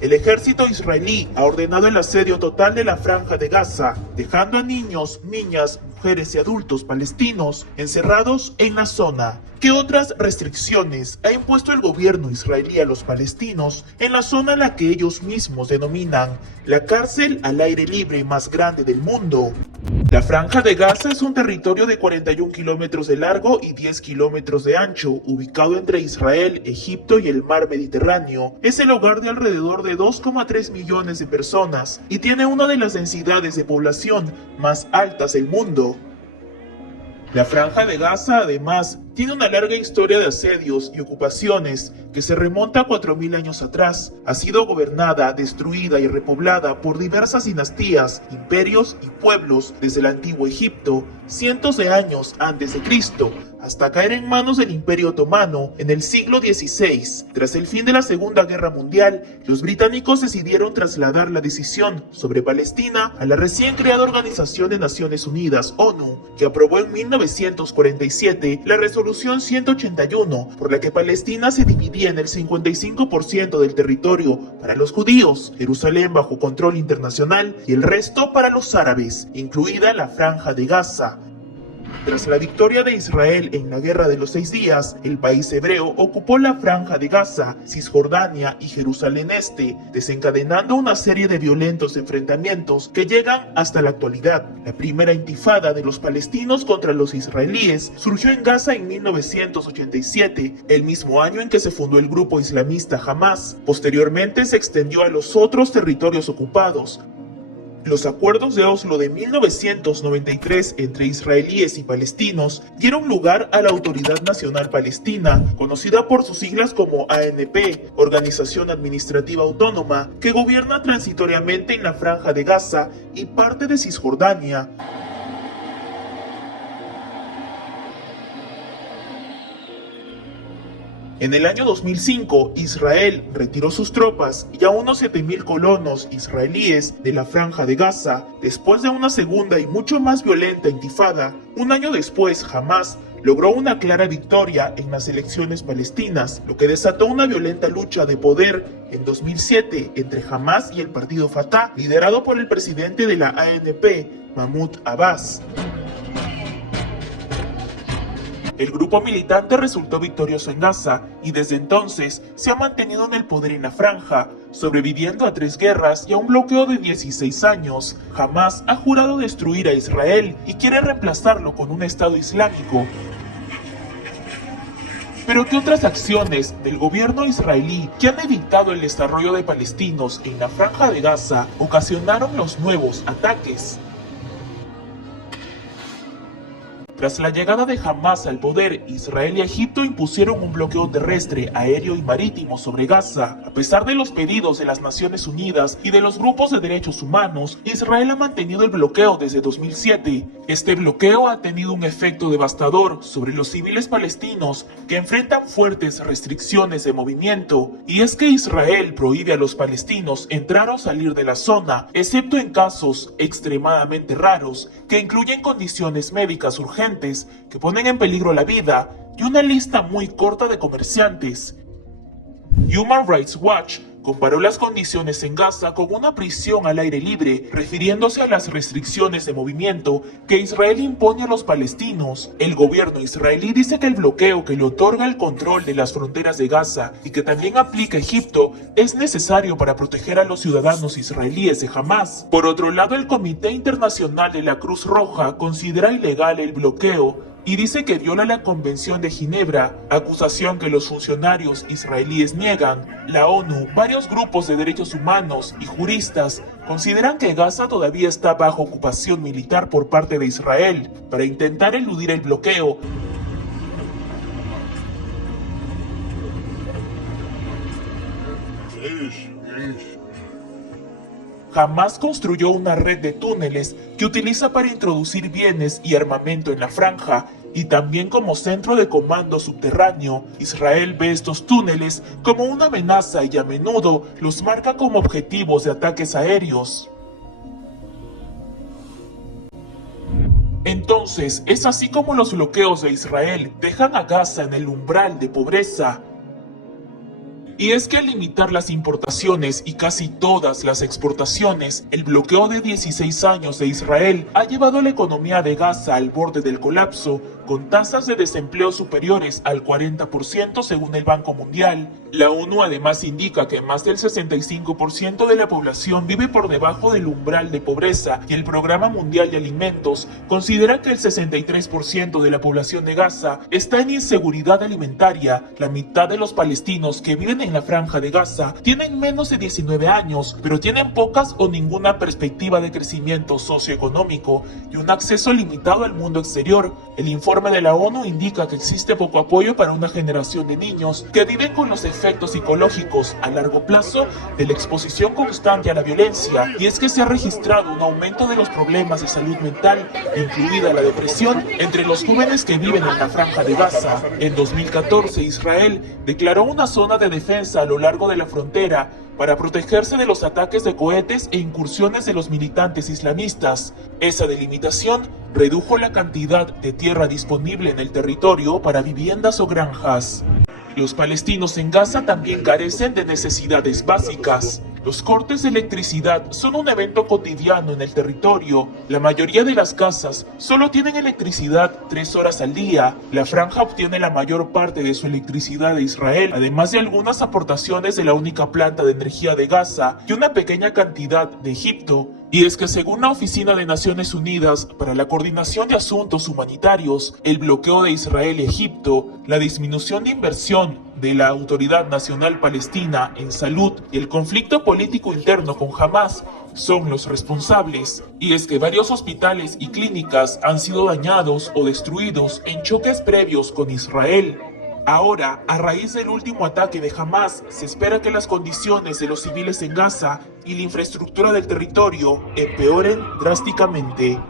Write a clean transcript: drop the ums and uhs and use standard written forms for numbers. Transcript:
El ejército israelí ha ordenado el asedio total de la Franja de Gaza, dejando a niños, niñas, mujeres y adultos palestinos encerrados en la zona. ¿Qué otras restricciones ha impuesto el gobierno israelí a los palestinos en la zona en la que ellos mismos denominan la cárcel al aire libre más grande del mundo? La Franja de Gaza es un territorio de 41 kilómetros de largo y 10 kilómetros de ancho, ubicado entre Israel, Egipto y el mar Mediterráneo. Es el hogar de alrededor de 2,3 millones de personas y tiene una de las densidades de población más altas del mundo. La Franja de Gaza, además, tiene una larga historia de asedios y ocupaciones que se remonta a 4000 años atrás. Ha sido gobernada, destruida y repoblada por diversas dinastías, imperios y pueblos desde el antiguo Egipto, cientos de años antes de Cristo, hasta caer en manos del Imperio Otomano en el siglo XVI. Tras el fin de la Segunda Guerra Mundial, los británicos decidieron trasladar la decisión sobre Palestina a la recién creada Organización de Naciones Unidas, ONU, que aprobó en 1947 la Resolución 181, por la que Palestina se dividía en el 55% del territorio para los judíos, Jerusalén bajo control internacional y el resto para los árabes, incluida la Franja de Gaza. Tras la victoria de Israel en la Guerra de los 6 Días, el país hebreo ocupó la Franja de Gaza, Cisjordania y Jerusalén Este, desencadenando una serie de violentos enfrentamientos que llegan hasta la actualidad. La primera intifada de los palestinos contra los israelíes surgió en Gaza en 1987, el mismo año en que se fundó el grupo islamista Hamás. Posteriormente se extendió a los otros territorios ocupados. Los acuerdos de Oslo de 1993 entre israelíes y palestinos dieron lugar a la Autoridad Nacional Palestina, conocida por sus siglas como ANP, Organización Administrativa Autónoma, que gobierna transitoriamente en la Franja de Gaza y parte de Cisjordania. En el año 2005, Israel retiró sus tropas y a unos 7.000 colonos israelíes de la Franja de Gaza, después de una segunda y mucho más violenta intifada. Un año después, Hamás logró una clara victoria en las elecciones palestinas, lo que desató una violenta lucha de poder en 2007 entre Hamás y el partido Fatah, liderado por el presidente de la ANP, Mahmoud Abbas. El grupo militante resultó victorioso en Gaza y desde entonces se ha mantenido en el poder en la franja, sobreviviendo a 3 guerras y a un bloqueo de 16 años. Hamás ha jurado destruir a Israel y quiere reemplazarlo con un Estado islámico. Pero ¿qué otras acciones del gobierno israelí que han evitado el desarrollo de palestinos en la franja de Gaza ocasionaron los nuevos ataques? Tras la llegada de Hamás al poder, Israel y Egipto impusieron un bloqueo terrestre, aéreo y marítimo sobre Gaza. A pesar de los pedidos de las Naciones Unidas y de los grupos de derechos humanos, Israel ha mantenido el bloqueo desde 2007. Este bloqueo ha tenido un efecto devastador sobre los civiles palestinos que enfrentan fuertes restricciones de movimiento. Y es que Israel prohíbe a los palestinos entrar o salir de la zona, excepto en casos extremadamente raros que incluyen condiciones médicas urgentes que ponen en peligro la vida y una lista muy corta de comerciantes. Human Rights Watch comparó las condiciones en Gaza con una prisión al aire libre, refiriéndose a las restricciones de movimiento que Israel impone a los palestinos. El gobierno israelí dice que el bloqueo que le otorga el control de las fronteras de Gaza y que también aplica a Egipto es necesario para proteger a los ciudadanos israelíes de Hamás. Por otro lado, el Comité Internacional de la Cruz Roja considera ilegal el bloqueo y dice que viola la Convención de Ginebra, acusación que los funcionarios israelíes niegan. La ONU, varios grupos de derechos humanos y juristas consideran que Gaza todavía está bajo ocupación militar por parte de Israel. Para intentar eludir el bloqueo, Hamás construyó una red de túneles que utiliza para introducir bienes y armamento en la franja y también como centro de comando subterráneo. Israel ve estos túneles como una amenaza y a menudo los marca como objetivos de ataques aéreos. Entonces, es así como los bloqueos de Israel dejan a Gaza en el umbral de pobreza. Y es que al limitar las importaciones y casi todas las exportaciones, el bloqueo de 16 años de Israel ha llevado a la economía de Gaza al borde del colapso, con tasas de desempleo superiores al 40% según el Banco Mundial. La ONU además indica que más del 65% de la población vive por debajo del umbral de pobreza y el Programa Mundial de Alimentos considera que el 63% de la población de Gaza está en inseguridad alimentaria. La mitad de los palestinos que viven en la franja de Gaza tienen menos de 19 años, pero tienen pocas o ninguna perspectiva de crecimiento socioeconómico y un acceso limitado al mundo exterior. El informe de la ONU indica que existe poco apoyo para una generación de niños que viven con los efectos psicológicos a largo plazo de la exposición constante a la violencia, y es que se ha registrado un aumento de los problemas de salud mental, incluida la depresión, entre los jóvenes que viven en la franja de Gaza. En 2014, Israel declaró una zona de defensa a lo largo de la frontera para protegerse de los ataques de cohetes e incursiones de los militantes islamistas. Esa delimitación redujo la cantidad de tierra disponible en el territorio para viviendas o granjas. Los palestinos en Gaza también carecen de necesidades básicas. Los cortes de electricidad son un evento cotidiano en el territorio. La mayoría de las casas solo tienen electricidad 3 horas al día. La franja obtiene la mayor parte de su electricidad de Israel, además de algunas aportaciones de la única planta de energía de Gaza y una pequeña cantidad de Egipto. Y es que según la Oficina de Naciones Unidas para la Coordinación de Asuntos Humanitarios, el bloqueo de Israel y Egipto, la disminución de inversión de la Autoridad Nacional Palestina en salud y el conflicto político interno con Hamas son los responsables. Y es que varios hospitales y clínicas han sido dañados o destruidos en choques previos con Israel. Ahora, a raíz del último ataque de Hamas, se espera que las condiciones de los civiles en Gaza y la infraestructura del territorio empeoren drásticamente.